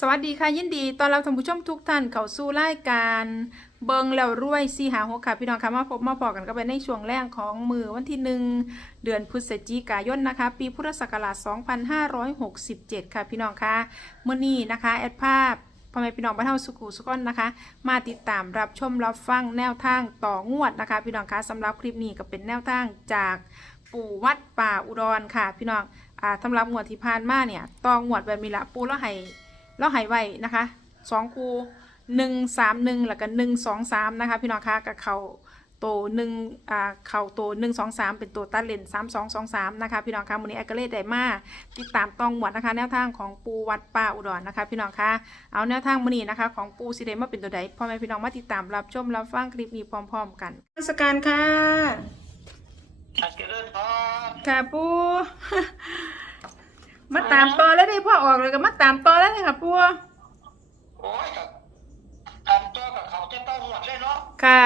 สวัสดีค่ะยินดีตอนเรับท่านผู้ชมทุกท่านเข้าสู่รายการเบิงแล้วรวยสีหาหกค่ะพี่น้องคะมาพบมาพอกันก็เป็นในช่วงแรกของมือวันที่หนึ่งเดือนพฤศจิกายนนะคะ ปีพุทธศักราช 2567 ค่ะพี่น้องคะเมื่อนี้นะคะ แอดภาพพ่อแม่พี่น้องบ้านเฮาสุขุสุขอนนะคะ มาติดตามรับชมรับฟังแนวทางต่องวดนะคะ พี่น้องคะสำหรับคลิปนี้ก็เป็นแนวทางจากปู่วัดป่าอุดรค่ะ พี่น้องอ่าสำหรับงวดที่ผ่านมาเนี่ยต่องวดแบบมีละปูแล้วให้ เราใหายไว้นะคะสองคูหนึ่งสามหนึ่งแล้วก็หนึ่งสองสามนะคะ พี่น้องคะกับเขาโตหนึ่งอ่าเข่าโตหนึ่งสองสามเป็นตัวตัดเลนสามสองสองสามนะคะ พี่น้องคะวันนี้แอคเกเลตได้มาติดตามตองหวดนะคะ แนวทางของปูวัดป่าอุดรนะคะ พี่น้องคะเอาแนวทางวันนี้นะคะ ของปูสิเดมาเป็นตัวใดพ่อแม่พี่น้องมาติดตามรับชมรับฟังคลิปนี้พร้อม ๆ กันเทศกาลค่ะอาเจริญพรค่ะปู มาตามต่อแล้วได้พ่อออกเลยก็มาตามต่อแล้วเลยค่ะปูโอ้ยกับทำตัวกับเขาจะต้องหมดเลยเนาะค่ะ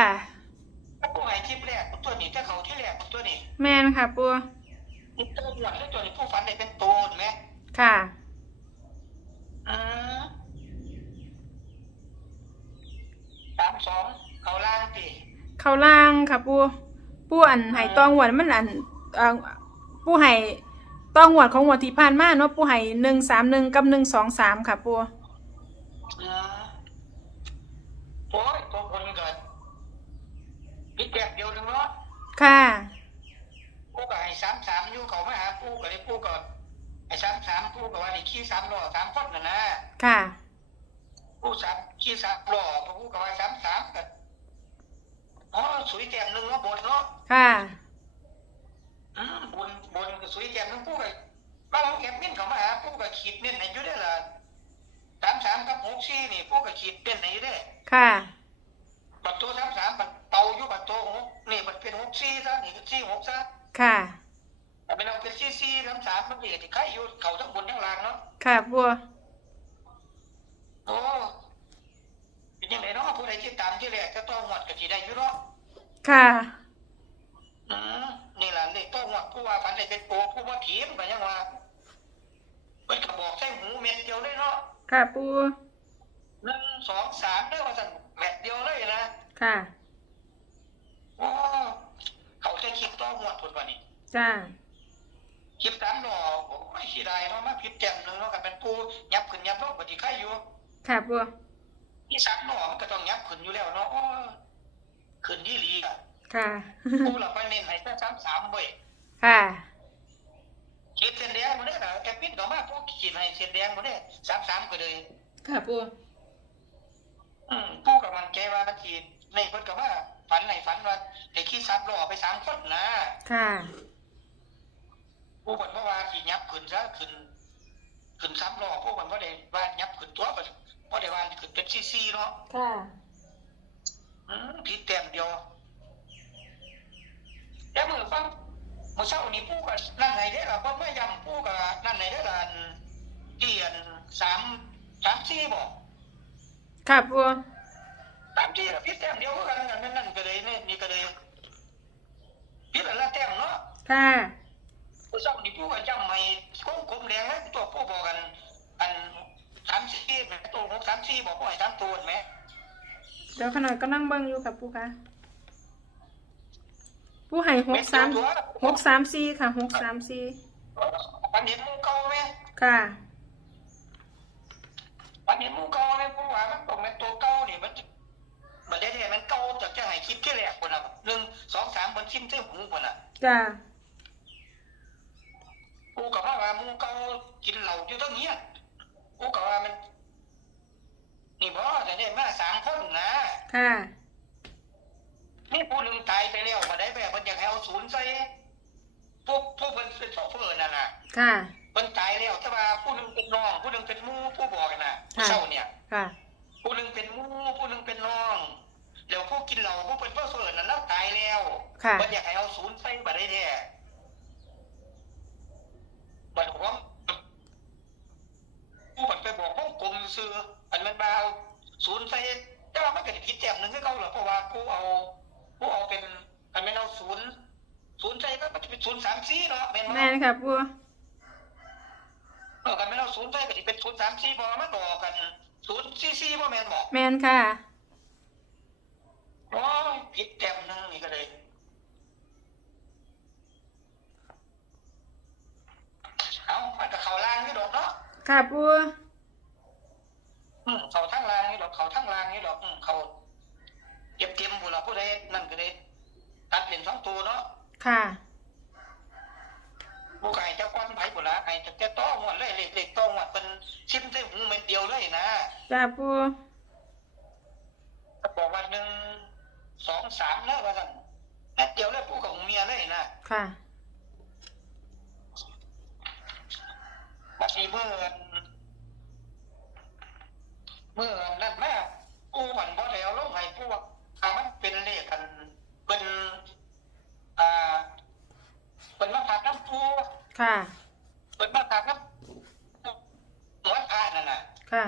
ผู้ไหนที่แรกตัวนี้ถ้าเขาที่แรกตัวนี้ แมนค่ะปูนี่ตัวหมดเลยตัวนี้ผู้ฝันได้เป็นตัวเห็นไหมค่ะอืมสามสองเขาล่างตีเขาล่างค่ะปูปูอันไห้ตองหวดมันอันเอ่อปูไห้ ตองหวดของหวดที่ผ่านมาเนาะปูไห้หนึ่งสามหนึ่งกับหนึ่งสองสามค่ะปูอืมโอ้ยตัวคนเกิดพี่แกเดียวหนึ่งเนาะค่ะผู้กับไอ้สามสามอยู่เขาไม่หาผู้กับไอ้ผู้กับไอ้สามสามผู้กับว่าไอ้ขี้สามล้อสามคนน่ะนะค่ะ ผู้สามขี้สามหล่อพระผู้กับว่าสามสามกันอ๋อสวยแจ่มหนึ่งเนาะบนเนาะ ค่ะ อืมบนบนก็สวยแจ่มหนึ่งผู้กับบ้านเราแอบมิ้นเขามาหาผู้กับขีดเน้นไหนอยู่ได้อล่ะสามสามกับหกสี่นี่ผู้กับขีดเน้นไหนอยู่ได้อ ค่ะ บัตรตัวสามสามบัตรเตาอยู่บัตรตัวหกนี่บัตรเป็นหกสี่ซะนี่ก็สี่ หกซะค่ะแต่เป็นเอาเป็นสี่สี่สามสามมันเด็กที่ใครอยู่เขาทั้งบนทั้งล่างเนาะค่ะปูโอ้เป็นยังไงเนาะผู้ใดที่ตามที่แรกจะต้องหมดกับที่ได้อยู่เนาะค่ะอืมนี่แหละเลขต้องว่าผู้ว่าฝันได้เป็นโปผู้ว่าผีมันก็ยังว่าเป็นกระบอกใส่หูเม็ดเดียวเลยเนาะค่ะปูหนึ่งสองสามเด้อว่าสั่นเม็ดเดียวเลยนะค่ะ โอ้เขาจะคิดต้อง หมดคนกว่านี้จ้าคิดตามหนอโอ้ยสิได้เนาะมาผิดแจ่มหนึงเนาะกันเป็นปูยับขึ้นยับลงกว่าที่ใครอยู่ค่ะปูอีสานหนอมันก็ต้องยับขึ้นอยู่แล้วเนาะโอ้ยขึ้นที่ลีอะค่ะปูเราไปเน้นให้แค่สามสามเว้ยค่ะขีดเส้นแดงมาเนี่ยนะแอปปิ้นก็มาพวกขีดให้เส้นแดงมาเนี่ยสามสามก็เลย ค่ะปูอืมผู้กับมันใจว่ามันขีดในเพิ่นก็ว่า ฝันในฝันว่าไอ้ขี้ซับล้อไปสามคนนะค่ะผู้คนว่าว่าขียับขึ้นซะขึ้นขึ้นซ้ำล้อผู้คนว่าได้ว่ายับขึ้นตัวก็บ่ได้ว่าขึ้นเป็นซี่ซี่เนาะค่ะอืมผิดแต้มเดียวแต่มือฟังมื้อเช้านี้ผู้ก็นั่นไหนได้ล่ะบ่มาย้ำผู้ก็นั่นไหนได้ล่ะอันเกียนสามสามสี่บ่ค่ะปู สามที่ละพิษแต้มเดียวกันนั่นนั่นก็เลยนี่นี่ก็เลยพิษละแต้มเนาะค่ะผู้สาวนี่ผู้ก็จำไม่ก้มกลมแดงนะตัวผู้บอกกัน อันสามสี่แม่ตัวหกสามสี่บอกว่าให้สามตัวแม่เดี๋ยวขน่อยก็นั่งเบิ้งอยู่ค่ะปูค่ะปูไห้หกสามหกสามสี่ค่ะหกสามสี่ปันเห็นมูเก่าไหมค่ะปันเห็นมูเก่าไหมผู้ว่ามันตรงแม่ตัวเก่า จ้ากูกับว่าว่ามูเก่ากินเหล้าอยู่ตรงเนี้ยกูกับว่ามัน นี่บ่แต่เนี่ยมาสามคนนะค่ะนี่ผู้หนึ่งตายไปแล้วมาได้แบบมันอยากให้เอาศูนย์ใส่พวกพวกมันเป็นโซเฟอร์นั่นน่ะค่ะมันตายแล้วแต่ว่าผู้หนึ่งเป็นน้องผู้หนึ่งเป็นหมู่ผู้บอกกันน่ะผู้เศร้าเนี่ยค่ะ ผู้หนึ่งเป็นหมู่ผู้หนึ่งเป็นน้องแล้วผู้ กินเหล้าผู้เป็นโซเฟอร์นั่นแล้วตายแล้วค่ะ มันอยากให้เอาศูนย์ใส่มาได้แท้มันบอกว่าผู้มันไปบอกพวกกลมซื้ออันมันมาเอาศูนย์ใส่แต่ว่ามันก็ได้ผิดแต้มหนึ่งก็เขาเหรอเพราะว่าผู้เอาผู้เอาเป็นอันไม่เอาศูนย์ศูนย์ใจก็มันจะเป็นศูนย์สามสี่เนาะเป็นแม่ว่านค่ะปูเออกันไม่เอาศูนย์ใส่ก็สิเป็นศูนย์สามสี่บ่มันต่อกันศูนย์สี่สี่บ่แม่นบอกแมนค่ะ โอ้ยผิดแต้มหนึงนี่ก็เลยเอามันก็เข้าล่างนี่ดอกเนาะค่ะปูอืมเขาทั้งล่างนี่ดอกเขาทั้งล่างนี่ดอกอืมเขาเก็บเตรียมบุญละผู้ใดนั่นก็ได้ตัดเป็นสองตัวเนาะค่ะผู้ไก่เจ้าก้อนไผ่บุญละไก่จะจะต้องหมดเลยเล็กเล็กต้องหมดเป็นชิมได้หูเม็ดเดียวเลยนะจ้าปู ถ้าบอกวันหนึ่ง สองสามเนอะว่าสั่นแม่เดียวเลยผู้กับเมียเลยนะค่ะบางทีเมื่อเมื่อนั่นแม่ผู้หวันบ่แล้วลงให้ผู้ว่าถ้ามันเป็นเลขกันเป็นอ่าเป็นมาผักน้ำปูค่ะเป็นมาผักน้ำหัวอานั่นน่ะค่ะ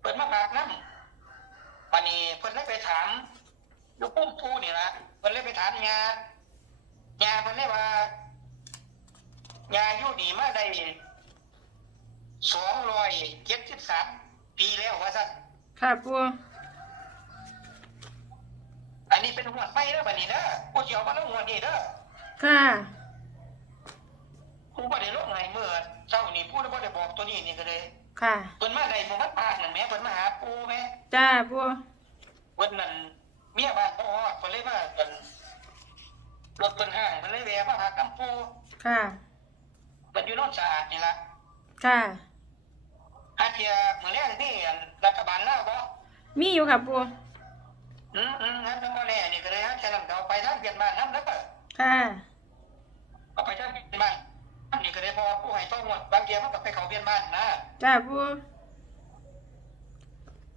เปิดมาผักน้ำวันนี้เพิ่นเลยไปถาม อยู่ปุ้มปูนี่ละเพิ่นเลยไปถามยายาเพิ่นเลยว่ายาอยู่ดีมาได้สองร้อยเจ็ดสิบสามปีแล้วว่าสั่นค่ะปูอันนี้เป็นหัวดไม่เด้อบัดนี้เด้อผู้เจียวมาลงหัวดนี้เด้อค่ะผู้บ่ได้ลงให้เมื่อเจ้านี่ผู้บ่ได้บอกตัวนี้นี่ก็เลยค่ะเพิ่นมาได้หมู่บ้านปากนั่นแหมเพิ่นมาหาปูแหมจ้าปูเพิ่นนั่น เมียบ้านพ่อเพิ่นเลยมาเพิ่นรถเพิ่นห้างเพิ่นเลยแวะมาหากำปูค่ะเพิ่นอยู่โนนสะอาดนี่ล่ะค่ะหาเทียมื้อแรกนี่อันรัฐบาลลาวบ่มีอยู่ค่ะปูอืมอืมงั้นบ่แน่นี่ก็เลยหาเทียนั้นก็เอาไปทางเวียดนามนำเด้อค่ะเอาไปทางเวียดนามอันนี้ก็เลยเพราะว่าผู้ให้ต้องหมดบางเทียมันก็ไปเข้าเวียดนามนะจ้าปู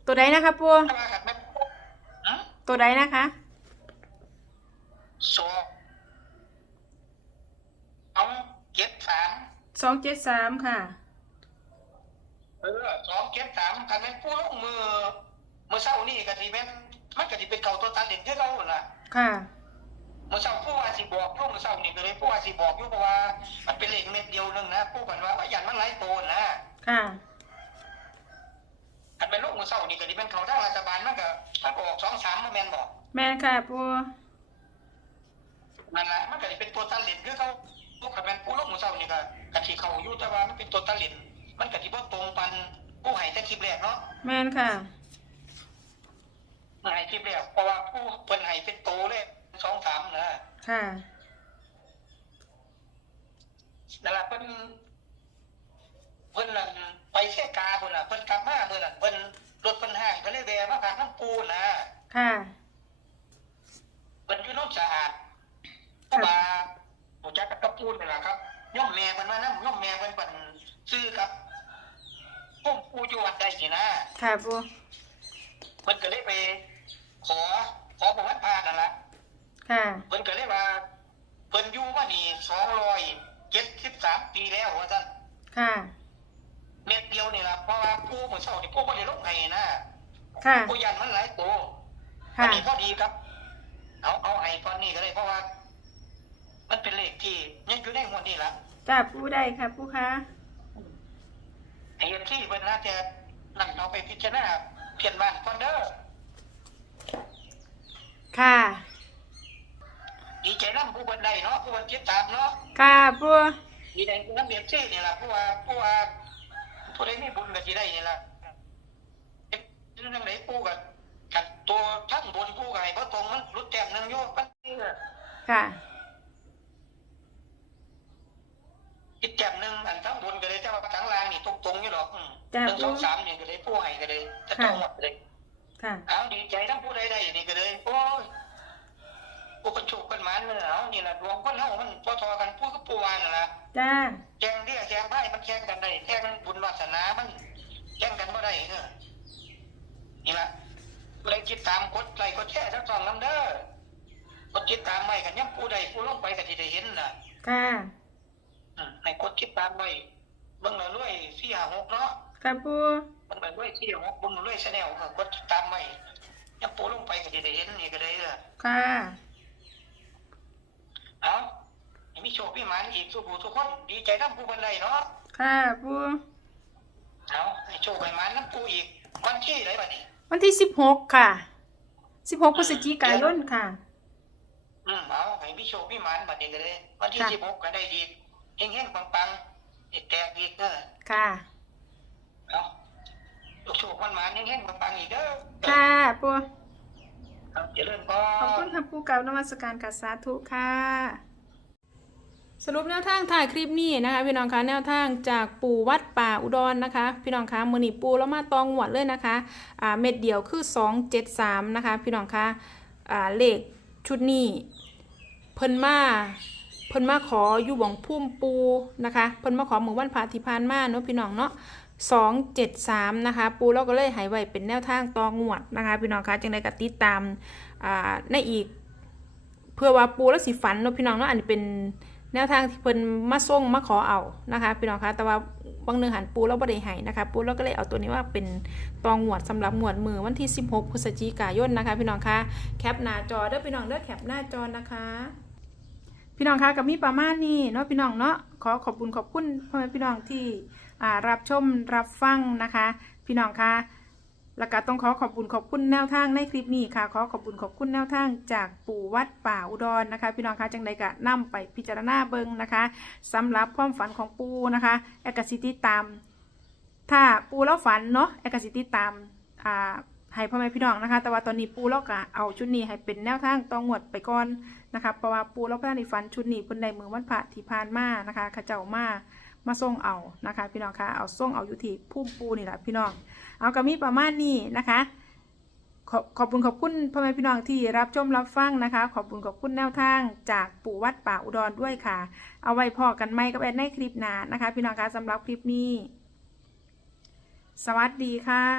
ตัวใดนะคะปู ตัวใดนะคะสองเอาเจ็ดสามสองเจ็ดสามค่ะ เออสองเจ็ดสามคันแม่นผู้ลงมือมื้อเช้านี่ก็สิแม่นมันก็สิเป็นเก่าตัวตันเด่นคือเก่านั่นล่ะค่ะมื่อเช้าผู้ว่าสิบอกลูกมื่อเช้านี่ก็เลยผู้ว่าสิบอกอยู่เพราะว่า มันเป็นเลขเม็ดเดียวหนึงนะผู้กันว่าว่ายันมันหลายโตนะค่ะอันเป็นลูกมื่อเช้านี่ก็ที่เป็นเขาทางรัฐบาลมันก็ มันก็ออกสองสามมาแมนบอกแม่นค่ะปูนั่นแหละมันก็สิเป็นตัวตัดเลนคือเขาผู้กันเป็นผู้ลูกมื่อเช้านี่ก็กะทิเขาอยู่แต่ว่ามันเป็นตัวตัดเลนมันกะทิบ่ตรงปันผู้ให้แต่คลิปแรกเนาะแม่นค่ะให้คลิปแรกเพราะว่าผู้เพิ่นให้เป็นโตเลยสองสามนะค่ะนั่นแหละเพิ่นเพิ่นนั่นไปเสกาเพิ่นน่ะเพิ่นกลับมาเพิ่นน่ะเพิ่น รถเพิ่นห้างเพิ่นเลยแวะมาพาน้ำปูนะค่ะเพิ่นอยู่โนนสะอาดเพราะว่าผมจักกับปูนนี่แหละครับย่อมแม่เพิ่นมานํย่อมแม่เพิ่นเป็นซื้อกับพุ่มปูอยู่วัดใดนี่นะค่ะปูเพิ่นก็เลยไป ขอ ขอประวัติพานั่นล่ะค่ะเพิ่นก็เลยว่าเพิ่นอยู่มานี่273ปีแล้วว่าซั่นค่ะ เม็ดเดียวนี่ล่ะเพราะว่าปูมื้อเช้านี่ปูบ่ได้ลงให้นะค่ะปูยันมันหลายโตค่ะอันนี้พอดีครับ เอาเอาให้ตอนนี้ก็ได้เพราะว่า มันเป็นเลขที่ยังอยู่ในหัวนี่ละจ้าปูได้ค่ะปูคะไอ้ที่เพิ่นน่าจะนั่งเอาไปพิจารณาเพียนบ้านก่อนเด้อค่ะ ดีใจนำผู้เพิ่นได้เนาะผู้เพิ่นติดตามเนาะ ค่ะปูดีใจนำเบียซี่นี่ล่ะผู้ว่าผู้ว่าผู้ใดมี บุญก็สิได้นี่ล่ะเฮ็ดจังไดผู้ก็กันตัวทั้งบนผู้ก็ให้บ่ตรงมันหลุดแต้มหนึงอยู่มันนี่ก็ค่ะ อีกแต้มหนึงอันทั้งบนก็เลยแต่ว่าทั้งล่างนี่ตรงๆอยู่ดอกอืมจ้ะ หนึ่งสองสามนี่ก็เลยผู้ให้ก็เลยจะต้องหมดเลย ค่ะ เอาดีใจทั้งผู้ใดได้นี่ก็เลยโอ้ยผู้คนโชคกันหมันเลยเอานี่แหละดวงคนเฮามันพอทอกันผู้ก็ปูวานนั่นล่ะ จ้าแข่งเรียแข่งไพ่มันแข่งกันได้แข่งบุญวาสนามันแข่งกันบ่ได้เออนี่ล่ะเลยคิดตามกดไลค์กดแชร์ทั้งสองนำเด้อกดติดตามไว้กันยังผู้ใดผู้ลงไปก็สิได้เห็นน่ะค่ะอืมให้กดติดตามไว้เบิ่งแล้วรวย4 5 6เนาะค่ะปูมันเป็นด้วยที่ของบุญด้วยชาแนลก็กดติดตามไว้ยังปูลงไปก็จะได้เห็นนี่ก็ได้เออค่ะเอาให้ มีโชคมีหมานอีกทุกผู้ทุกคน ดีใจทั้งผู้บันไดเนาะค่ะปูเอาให้โชคให้มันน้ำปูอีกวันที่ไหนบัดนี้ วันที่สิบหกค่ะสิบหกพฤศจิกายนค่ะ อืมเอาให้พี่โชคพี่หมันบัดนี้ก็ได้วันที่ค่ะ สิบหกก็ได้อีกเฮงๆปังๆอีกแตกอีกเด้อค่ะเอาลูกโชคมันหมันเฮงๆปังๆอีกเด้อค่ะปูเอาเจริญพร ขอบคุณค่ะปูกับนมัสการกับสาธุค่ะ สรุปแนวทางถ่ายคลิปนี้นะคะ พี่น้องคะแนวทางจากปู่วัดป่าอุดรนะคะ พี่น้องคะมือนีปูแล้วมาตองหวดเลยนะคะอ่าเม็ดเดียวคือ 273 นะคะ พี่น้องคะอ่าเลขชุดนี้เพิ่นมาเพิ่นมาขออยู่บ่องพุ่มปูนะคะเพิ่นมาขอมือวันพระที่ผ่านมาเนาะพี่น้องเนาะ273นะคะปูเราก็เลยหายไว้เป็นแนวทางตองหวดนะคะ พี่น้องคะจังไดก็ติดตามอ่าในอีก เพื่อว่าปูแล้วสิฝันเนาะพี่น้องเนาะอันนี้เป็น แนวทางที่เพิ่นมาส่งมาขอเอานะคะพี่น้องคะแต่ว่าบางเนื้อหันปูแล้วบ่ได้ให้นะคะ ปูแล้วก็เลยเอาตัวนี้ว่าเป็นตองหวดสำหรับหมวดมือวันที่ 16 พฤศจิกายนนะคะ พี่น้องคะแคปหน้าจอเด้อพี่น้องเด้อแคปหน้าจอนะคะ พี่น้องคะกับมีประมาณนี้เนาะพี่น้องเนาะขอขอบคุณขอบคุณพ่อแม่พี่น้องที่รับชมรับฟังนะคะ พี่น้องคะ แล้วก็ต้องขอขอบคุณขอบคุณแนวทางในคลิปนี้ค่ะ ขอขอบคุณขอบคุณแนวทางจากปู่วัดป่าอุดรนะคะ พี่น้องคะจังใดก็นำไปพิจารณาเบิงนะคะสำหรับความฝันของปูนะคะแอกสิติตาม ถ้าปูแล้วฝันเนาะแอกสิติตามอ่าให้พ่อแม่พี่น้องนะคะ แต่ว่าตอนนี้ปูแล้วก็เอาชุดนี้ให้เป็นแนวทางต้องงวดไปก่อนนะคะเพราะว่าปูแล้วพระในฝันชุดนี้เพิ่นได้มือวันพระที่ผ่านมานะคะข้าเจ้ามา มาส่งเอานะคะ พี่น้องคะเอาส่งเอาอยู่ที่พุ่มปูนี่แหละพี่น้อง เอากระมีประมาณนี้นะคะขอขอบคุณขอบคุณพ่อแม่พี่น้องที่รับชมรับฟังนะคะ ขอบคุณขอบคุณแนวทางจากปู่วัดป่าอุดรด้วยค่ะ เอาไว้พอกันไหมกับแอนในคลิปหน้านะคะ พี่น้องคะสำหรับคลิปนี้ สวัสดีค่ะ